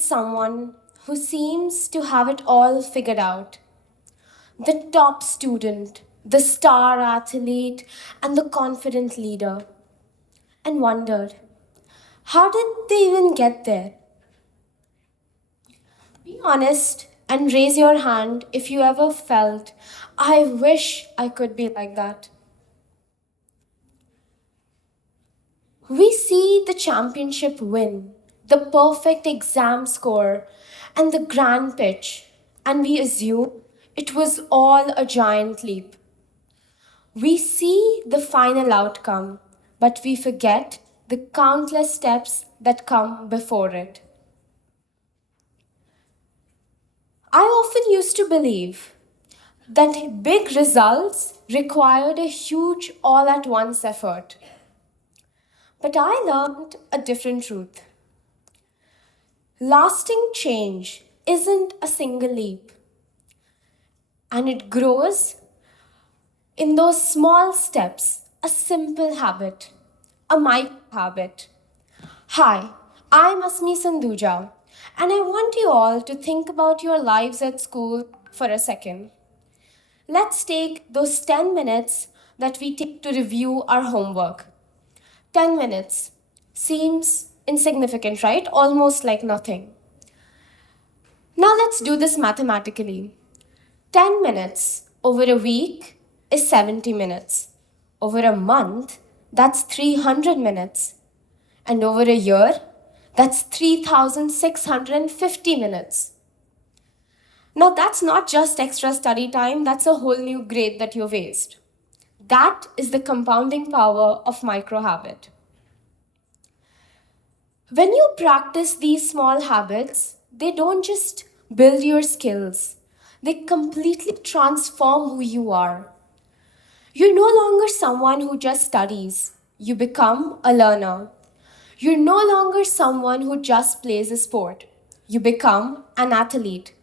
with someone who seems to have it all figured out. The top student, the star athlete, and the confident leader. And wondered, how did they even get there? Be honest and raise your hand if you ever felt, I wish I could be like that. We see the championship win, the perfect exam score, and the grand pitch, and we assume it was all a giant leap. We see the final outcome, but we forget the countless steps that come before it. I often used to believe that big results required a huge all at once effort. But I learned a different truth. Lasting change isn't a single leap, and it grows in those small steps, a simple habit, a micro habit. Hi, I'm Asmii Sundoja, and I want you all to think about your lives at school for a second. Let's take those 10 minutes that we take to review our homework. 10 minutes seems insignificant, right? Almost like nothing. Now let's do this mathematically. 10 minutes over a week is 70 minutes. Over a month, that's 300 minutes. And over a year, that's 3,650 minutes. Now that's not just extra study time, that's a whole new grade that you waste. That is the compounding power of micro habit. When you practice these small habits, they don't just build your skills, they completely transform who you are. You're no longer someone who just studies, you become a learner. You're no longer someone who just plays a sport, you become an athlete.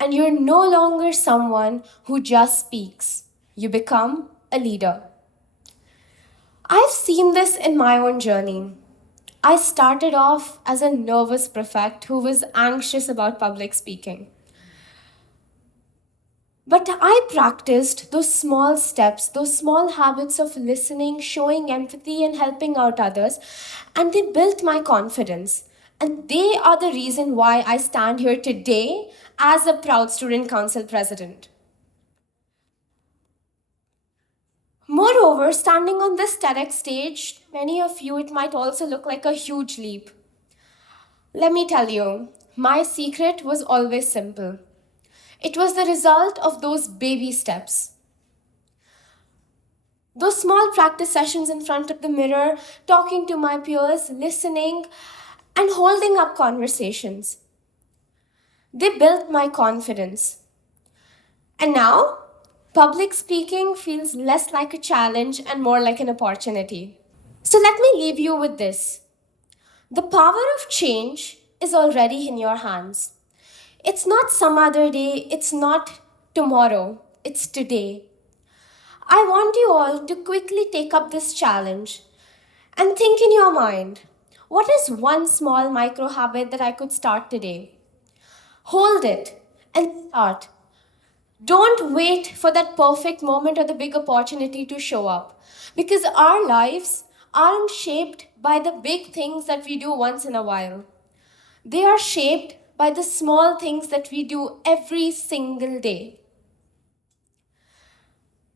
And you're no longer someone who just speaks, you become a leader. I've seen this in my own journey. I started off as a nervous prefect who was anxious about public speaking. But I practiced those small steps, those small habits of listening, showing empathy, and helping out others, and they built my confidence. And they are the reason why I stand here today as a proud student council president. Moreover, standing on this TEDx stage, many of you, it might also look like a huge leap. Let me tell you, my secret was always simple. It was the result of those baby steps. Those small practice sessions in front of the mirror, talking to my peers, listening, and holding up conversations. They built my confidence. And now, public speaking feels less like a challenge and more like an opportunity. So let me leave you with this. The power of change is already in your hands. It's not some other day, it's not tomorrow, it's today. I want you all to quickly take up this challenge and think in your mind, what is one small micro habit that I could start today? Hold it and start. Don't wait for that perfect moment or the big opportunity to show up, because our lives aren't shaped by the big things that we do once in a while. They are shaped by the small things that we do every single day.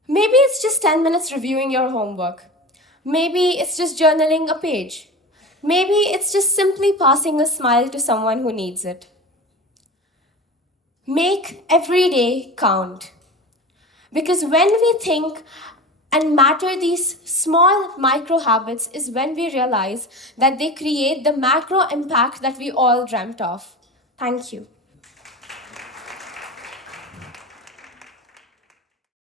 Maybe it's just 10 minutes reviewing your homework. Maybe it's just journaling a page. Maybe it's just simply passing a smile to someone who needs it. Make every day count. Because when we think and matter these small micro habits is when we realize that they create the macro impact that we all dreamt of. Thank you.